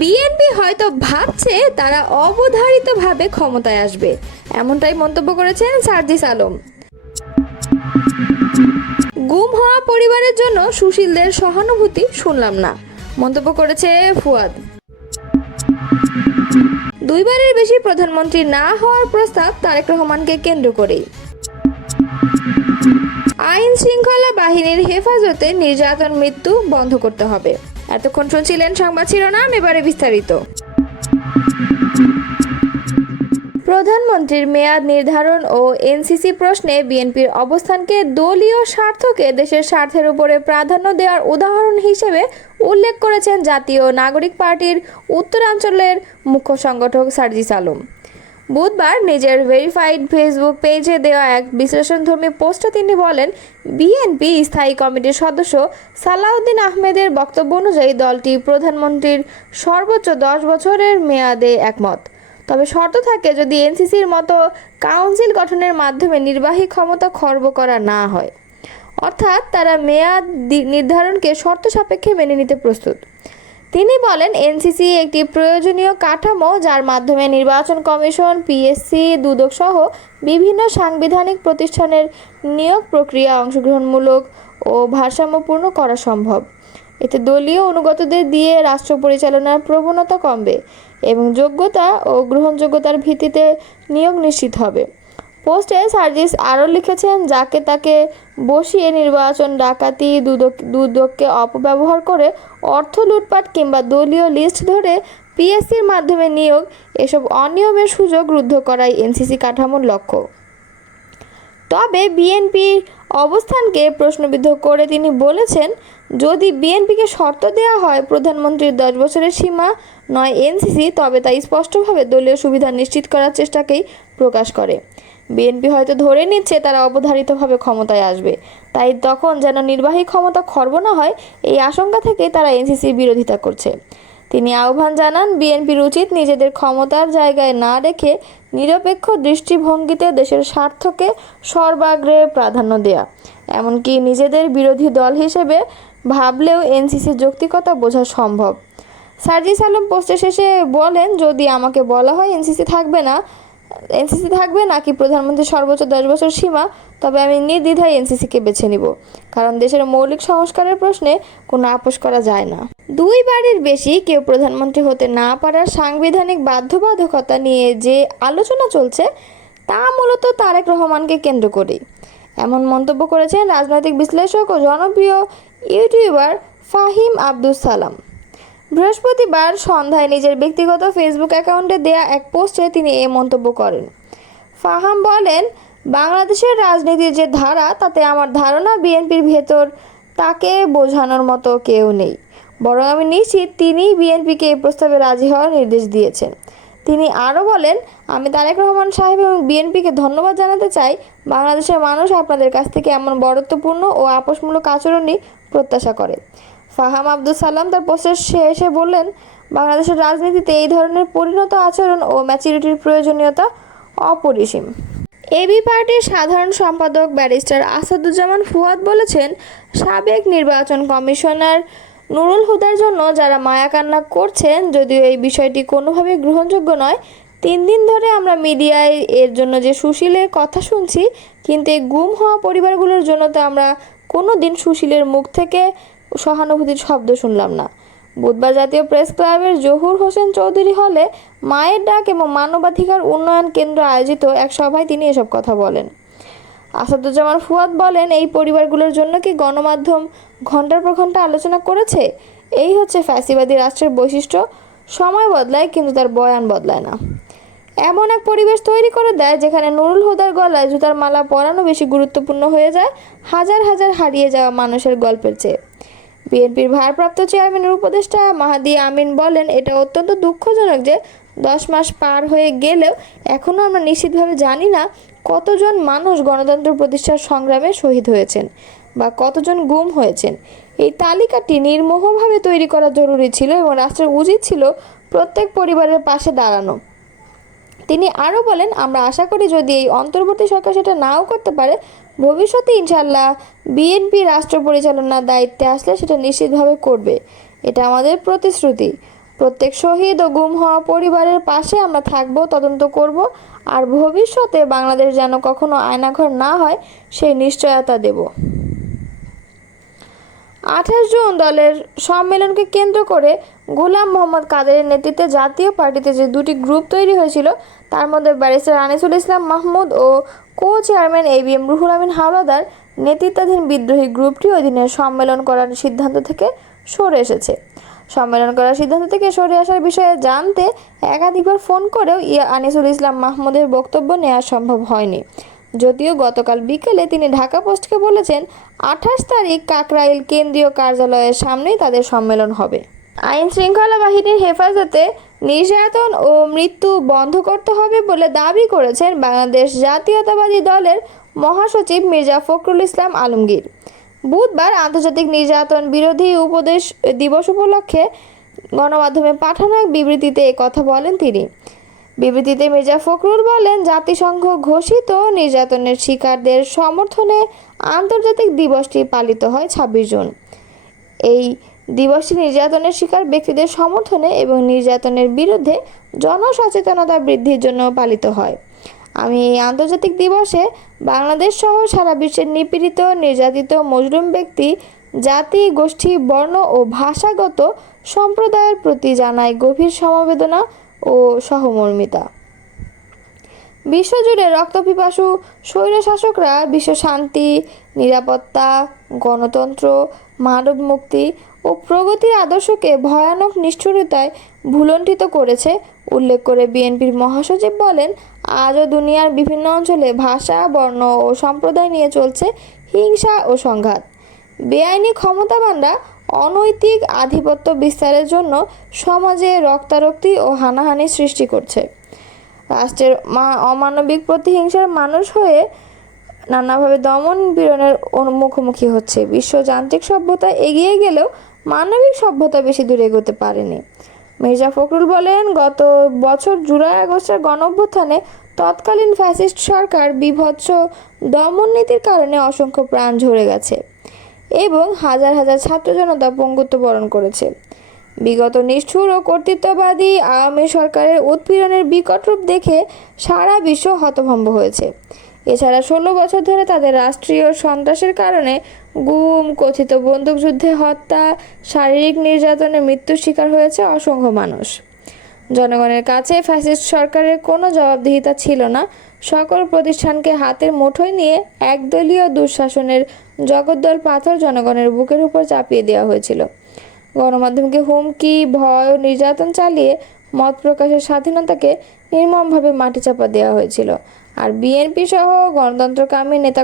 BNP হয়তো ভাবছে তারা অবধারিতভাবে ক্ষমতায় আসবে, এমনটাই মন্তব্য করেছেন সার্জিস আলম। গুম হওয়া পরিবারের জন্য সুশীলদের সহানুভূতি শুনলাম না, মন্তব্য করেছে ফুয়াদ। দুইবারের বেশি প্রধানমন্ত্রী না হওয়ার প্রস্তাব তারেক রহমানকে কেন্দ্র করেই। আইন শৃঙ্খলা বাহিনীর হেফাজতে নির্যাতন মৃত্যু বন্ধ করতে হবে। এতক্ষণ শুনছিলেন সংবাদ শিরোনাম, এবারে বিস্তারিত। প্রধানমন্ত্রীর মেয়াদ নির্ধারণ ও এনসিসি প্রশ্নে বিএনপির অবস্থানকে দলীয় স্বার্থকে দেশের স্বার্থের উপরে প্রাধান্য দেওয়ার উদাহরণ হিসেবে উল্লেখ করেছেন জাতীয় নাগরিক পার্টির উত্তরাঞ্চলের মুখ্য সংগঠক সার্জিস আলম। বুধবার নিজের ভেরিফাইড ফেসবুক পেজে দেওয়া এক বিশ্লেষণধর্মী পোস্টে তিনি বলেন, বিএনপি স্থায়ী কমিটির সদস্য সালাউদ্দিন আহমেদের বক্তব্য অনুযায়ী দলটি প্রধানমন্ত্রীর সর্বোচ্চ 10 বছরের মেয়াদে একমত। তবে শর্ত থাকে যদি এনসিসির মতো কাউন্সিল গঠনের মাধ্যমে নির্বাহী ক্ষমতা খর্ব করা না হয়, অর্থাৎ তারা মেয়াদ নির্ধারণকে শর্ত সাপেক্ষে মেনে নিতে প্রস্তুত। তিনি বলেন, এনসিসি একটি প্রয়োজনীয় কাঠামো যার মাধ্যমে নির্বাচন কমিশন, পিএসসি, দুদক সহ বিভিন্ন সাংবিধানিক প্রতিষ্ঠানের নিয়োগ প্রক্রিয়া অংশগ্রহণমূলক ও ভারসাম্যপূর্ণ করা সম্ভব। এতে দলীয় অনুগতদের দিয়ে রাষ্ট্র পরিচালনার প্রবণতা কমবে এবং যোগ্যতা ও গ্রহণযোগ্যতার ভিত্তিতে নিয়োগ নিশ্চিত হবে। পোস্টে সার্জিস আরও লিখেছেন, যাকে তাকে বসিয়ে নির্বাচন ডাকাতি, দুদককে অপব্যবহার করে অর্থ লুটপাট কিংবা দলীয় লিস্ট ধরে পিএসসির মাধ্যমে নিয়োগ, এসব অনিয়মের সুযোগ রুদ্ধ করাই এনসিসি কাঠামোর লক্ষ্য। তবে বিএনপির অবস্থানকে প্রশ্নবিদ্ধ করে তিনি বলেছেন, যদি বিএনপিকে শর্ত দেওয়া হয় প্রধানমন্ত্রীর 10 বছরের সীমা নয় এনসিসি, তবে তা স্পষ্টভাবে দলীয় সুবিধা নিশ্চিত করার চেষ্টাকেই প্রকাশ করে। বিএনপি হয়তো ধরে নিচ্ছে তারা অবধারিতভাবে ক্ষমতায় আসবে, তাই তখন যেন নির্বাহী ক্ষমতা খর্ব না হয় এই আশঙ্কা থেকে তারা এনসিসির বিরোধিতা করছে। তিনি আহ্বান জানান, বিএনপির উচিত নিজেদের ক্ষমতার জায়গায় না রেখে নিরপেক্ষ দৃষ্টিভঙ্গিতে দেশের স্বার্থকে সর্বাগ্রে প্রাধান্য দেয়া, এমনকি নিজেদের বিরোধী দল হিসেবে ভাবলেও এনসিসির যৌক্তিকতা বোঝা সম্ভব। সার্জিস আলম পোস্টের শেষে বলেন, যদি আমাকে বলা হয় এনসিসি থাকবে নাকি প্রধানমন্ত্রীর সর্বোচ্চ 10 বছর সীমা, তবে আমি নির্দ্বিধায় এনসিসিকে বেছে নিব, কারণ দেশের মৌলিক সংস্কারের প্রশ্নে কোনো আপোষ করা যায় না। দুইবারের বেশি কেউ প্রধানমন্ত্রী হতে না পারার সাংবিধানিক বাধ্যবাধকতা নিয়ে যে আলোচনা চলছে তা মূলত তারেক রহমানকে কেন্দ্র করেই, এমন মন্তব্য করেছেন রাজনৈতিক বিশ্লেষক ও জনপ্রিয় ইউটিউবার ফাহিম আব্দুস সালাম। বৃহস্পতিবার সন্ধ্যায় নিজের ব্যক্তিগত ফেসবুক অ্যাকাউন্টে দেয়া এক পোস্টে তিনি এই মন্তব্য করেন। ফাহাম বলেন, বাংলাদেশের রাজনীতির যে ধারা তাতে আমার ধারণা বিএনপির ভেতর তাকে বোঝানোর মতো কেউ নেই, বরং আমি নিশ্চিত তিনিই বিএনপিকে এই প্রস্তাবে রাজি হওয়ার নির্দেশ দিয়েছেন। তিনি আরও বলেন, আমি তারেক রহমান সাহেব এবং বিএনপিকে ধন্যবাদ জানাতে চাই। বাংলাদেশের মানুষ আপনাদের কাছ থেকে এমন বরত্বপূর্ণ ও আপোষমূলক আচরণই প্রত্যাশা করে। ফাহাম আব্দুস সালাম তার পোস্টের শেষে বললেন, বাংলাদেশের রাজনীতিতে এই ধরনের পরিণত আচরণ ও ম্যাচুরিটির প্রয়োজনীয়তা অপরিসীম। এবি পার্টির সাধারণ সম্পাদক ব্যারিস্টার আসাদুজ্জামান ফুয়াদ বলেছেন, সাবেক নির্বাচন কমিশনার নুরুল হুদার জন্য যারা মায়া কান্না করছেন, যদিও এই বিষয়টি কোনোভাবেই গ্রহণযোগ্য নয়। 3 দিন ধরে আমরা মিডিয়ায় এর জন্য যে সুশীলের কথা শুনছি, কিন্তু এই গুম হওয়া পরিবারগুলোর জন্য তো আমরা কোনো দিন সুশীলের মুখ থেকে সহানুভূতির শব্দ শুনলাম না। বুধবার জাতীয় প্রেস ক্লাবের জহুর হোসেন চৌধুরী হলে মায়ের ডাক এবং মানবাধিকার উন্নয়ন কেন্দ্র আয়োজিত এক সভায় তিনি এসব কথা বলেন। আসাদুজ্জামান ফুয়াদ বলেন, এই পরিবারগুলোর জন্য কি গণমাধ্যম ঘন্টার পর ঘন্টা আলোচনা করেছে? এই হচ্ছে ফ্যাসিবাদী রাষ্ট্রের বৈশিষ্ট্য, সময় বদলায় কিন্তু তার বয়ান বদলায় না। এমন এক পরিবেশ তৈরি করে দেয় যেখানে নুরুল হুদার গলায় জুতার মালা পরানো বেশি গুরুত্বপূর্ণ হয়ে যায় হাজার হাজার হারিয়ে যাওয়া মানুষের গল্পের চেয়ে। বিএনপির ভারপ্রাপ্ত চেয়ারম্যানের উপদেষ্টা মাহাদি আমিন বলেন, এটা অত্যন্ত দুঃখজনক যে 10 মাস পার হয়ে গেলেও এখনও আমরা নিশ্চিতভাবে জানি না কতজন মানুষ গণতন্ত্র প্রতিষ্ঠার সংগ্রামে শহীদ হয়েছেন বা কতজন গুম হয়েছেন। এই তালিকাটি নির্মোহভাবে তৈরি করা জরুরি ছিল এবং রাষ্ট্রের উচিত ছিল প্রত্যেক পরিবারের পাশে দাঁড়ানো। তিনি আরও বলেন, আমরা আশা করি যদি এই অন্তর্বর্তী সরকার সেটা নাও করতে পারে, ভবিষ্যতে ইনশাল্লাহ বিএনপি রাষ্ট্র পরিচালনার দায়িত্বে আসলে সেটা নিশ্চিতভাবে করবে। এটা আমাদের প্রতিশ্রুতি। প্রত্যেক শহীদ ও গুম হওয়া পরিবারের পাশে আমরা থাকব, তদন্ত করব, আর ভবিষ্যতে বাংলাদেশ যেন কখনো আয়নাঘর না হয় সেই নিশ্চয়তা দেব। 28 জুন দলের সম্মেলনকে কেন্দ্র করে গোলাম মোহাম্মদ কাদেরের নেতৃত্বে জাতীয় পার্টিতে যে দুটি গ্রুপ তৈরি হয়েছিল, তার মধ্যে ব্যারিস্টার আনিসুল ইসলাম মাহমুদ ও কো-চেয়ারম্যান এবিএম রুহুল আমিন হাওলাদার নেতৃত্বাধীন বিদ্রোহী গ্রুপটি ওই দিনের সম্মেলন করার সিদ্ধান্ত থেকে সরে এসেছে। সম্মেলন করার সিদ্ধান্ত থেকে সরে আসার বিষয়ে জানতে একাধিকবার ফোন করেও আনিসুল ইসলাম মাহমুদের বক্তব্য নেওয়া সম্ভব হয়নি। যদিও গতকাল বিকেলে তিনি ঢাকা পোস্টকে বলেছেন 28 তারিখ কাকরাইল কেন্দ্রীয় কার্যালয়ের সামনেই তাদের সম্মেলন হবে। আইন শৃঙ্খলা বাহিনীর হেফাজতে নির্যাতন ও মৃত্যু বন্ধ করতে হবে বলে দাবি করেছেন বাংলাদেশ জাতীয়তাবাদী দলের মহাসচিব মির্জা ফখরুল ইসলাম আলমগীর। বুধবার আন্তর্জাতিক নির্যাতন বিরোধী উপদেশ দিবস উপলক্ষে গণমাধ্যমে পাঠানো এক বিবৃতিতে কথা বলেন তিনি। বিবৃতিতে মির্জা ফখরুল বলেন, জাতিসংঘ ঘোষিত নির্যাতনের শিকারদের সমর্থনে আন্তর্জাতিক দিবসটি পালিত হয় 26 জুন। এই দিবসটি নির্যাতনের শিকার ব্যক্তিদের সমর্থনে এবং নির্যাতনের বিরুদ্ধে জনসচেতনতা বৃদ্ধির জন্য পালিত হয়। আমি এই আন্তর্জাতিক দিবসে বাংলাদেশ সহ সারা বিশ্বের নিপীড়িত, নির্যাতিত, মজলুম ব্যক্তি, জাতি, গোষ্ঠী, বর্ণ ও ভাষাগত সম্প্রদায়ের প্রতি জানাই গভীর সমবেদনা ও সহমর্মিতা। বিশ্বজুড়ে রক্তপিপাসু স্বৈরশাসকরা বিশ্ব শান্তি, নিরাপত্তা, গণতন্ত্র, মানব মুক্তি ও প্রগতির আদর্শকে ভয়ানক নিষ্ঠুরতায় ভুলণ্ঠিত করেছে উল্লেখ করে বিএনপির মহাসচিব বলেন, আজও দুনিয়ার বিভিন্ন অঞ্চলে ভাষা, বর্ণ ও সম্প্রদায় নিয়ে চলছে হিংসা ও সংঘাত। বেআইনি ক্ষমতাবানরা অনৈতিক আধিপত্য বিস্তারের জন্য সমাজে রক্তারক্তি ও হানাহানি সৃষ্টি করছে। রাষ্ট্রের অমানবিক প্রতিহিংসার মানুষ হয়ে নানাভাবে দমন পীড়নের মুখোমুখি হচ্ছে। বিশ্বযান্ত্রিক সভ্যতা এগিয়ে গেলেও মানবিক সভ্যতা বেশি দূর এগোতে পারেনি। মির্জা ফখরুল বলেন, গত বছর জুলাই আগস্টের গণঅভ্যুত্থানে তৎকালীন ফ্যাসিস্ট সরকার বিভৎস দমন নীতির কারণে অসংখ্য প্রাণ ঝরে গেছে এবং হাজার হাজার ছাত্র জনতা পঙ্গুত্ব বরণ করেছে। বিগত নিষ্ঠুর ও কর্তৃত্ববাদী আওয়ামী সরকারের উৎপীড়নের বিকট রূপ দেখে সারা বিশ্ব হতভম্ব হয়েছে। এছাড়া 16 বছর ধরে তাদের রাষ্ট্রীয় সন্ত্রাসের কারণে গুম, কথিত বন্দুকযুদ্ধে হত্যা, শারীরিক নির্যাতনে মৃত্যুর শিকার হয়েছে অসংখ্য মানুষ। জনগণের কাছে ফ্যাসিস্ট সরকারের কোনো জবাবদিহিতা ছিল না। সকল প্রতিষ্ঠানকে হাতের মুঠোয় নিয়ে একদলীয় দুঃশাসনের জগদ্দল পাথর জনগণের বুকের উপর চাপিয়ে দেওয়া হয়েছিল। গণমাধ্যমকে হুমকি, ভয় ও নির্যাতন চালিয়ে মত প্রকাশের স্বাধীনতাকে নির্মমভাবে মাটিচাপা দেওয়া হয়েছিল। আর বিএনপি সহ গণতন্ত্রকামী নেতা